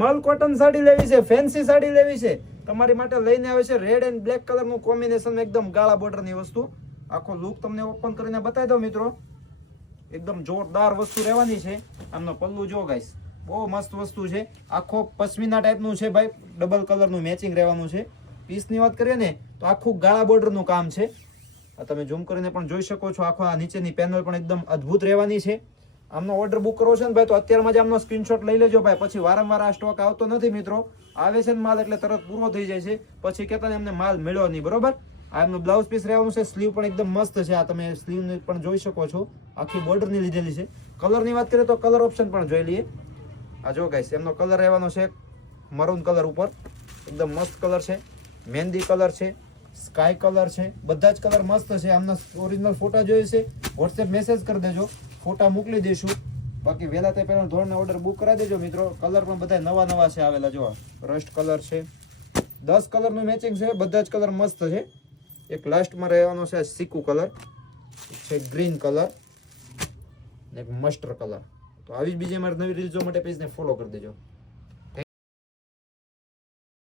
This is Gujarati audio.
મલ કોટન સાડી લેવી છે, ફેન્સી સાડી લેવી છે, તમારી માટે લઈને આવે છે રેડ એન્ડ બ્લેક કલર નું કોમ્બિનેશન, એકદમ ગાળા બોર્ડર ની વસ્તુ. આખો લુક તમને ઓપન કરીને બતાવી દઉં મિત્રો, એકદમ જોરદાર વસ્તુ રહેવાની છે. આમનો પલ્લુ જો ગાઈસ, બહુ મસ્ત વસ્તુ છે. આખો પશ્મિના ટાઈપ નું છે ભાઈ, ડબલ કલર નું મેચિંગ રહેવાનું છે. પીસ ની વાત કરીએ ને તો આખું ગાળા બોર્ડર નું કામ છે. તમે ઝૂમ કરીને પણ જોઈ શકો છો. આખો આ નીચેની પેનલ પણ એકદમ અદ્ભુત રહેવાની છે. આમનો ઓર્ડર બુક કરવો છે ને ભાઈ તો અત્યારમાં જ આમનો સ્ક્રીનશોટ લઈ લેજો ભાઈ, પછી વારંવાર આ સ્ટોક આવતો નથી મિત્રો. આવે છે ને માલ એટલે તરત પૂરો થઈ જાય છે, પછી કહેતા ને એમને માલ મળ્યો નહીં. બરોબર, આ એમનું બ્લાઉઝ પીસ રહેવાનું છે. સ્લીવ પણ એકદમ મસ્ત છે. આ તમે સ્લીવ પણ જોઈ શકો છો, આખી બોર્ડર ની લીધેલી છે. કલર ની વાત કરીએ તો કલર ઓપ્શન પણ જોઈ લઈએ. આ જો ગાઈસ, એમનો કલર રહેવાનો છે મરૂન કલર ઉપર, એકદમ મસ્ત કલર છે. મહેંદી કલર છે, સ્કાય કલર છે, બધા જ કલર મસ્ત છે. આમના ઓરિજિનલ ફોટા જોઈએ છે, વોટ્સએપ મેસેજ કરી દેજો, ફોટા મોકલી દઈશું. બાકી વહેલા તે પહેલા ધોરણના ઓર્ડર બુક કરાવી દેજો મિત્રો. કલર પણ બધા નવા નવા છે આવેલા. જો રસ્ટ કલર છે, 10 કલરનું મેચિંગ છે, બધા જ કલર મસ્ત છે. એક લાસ્ટમાં રહેવાનો છે સીકુ કલર, છે ગ્રીન કલર, એક મસ્ટર કલર. તો આવી જ બીજી અમારી નવી રીલ જોવા માટે પેજને ફોલો કરી દેજો.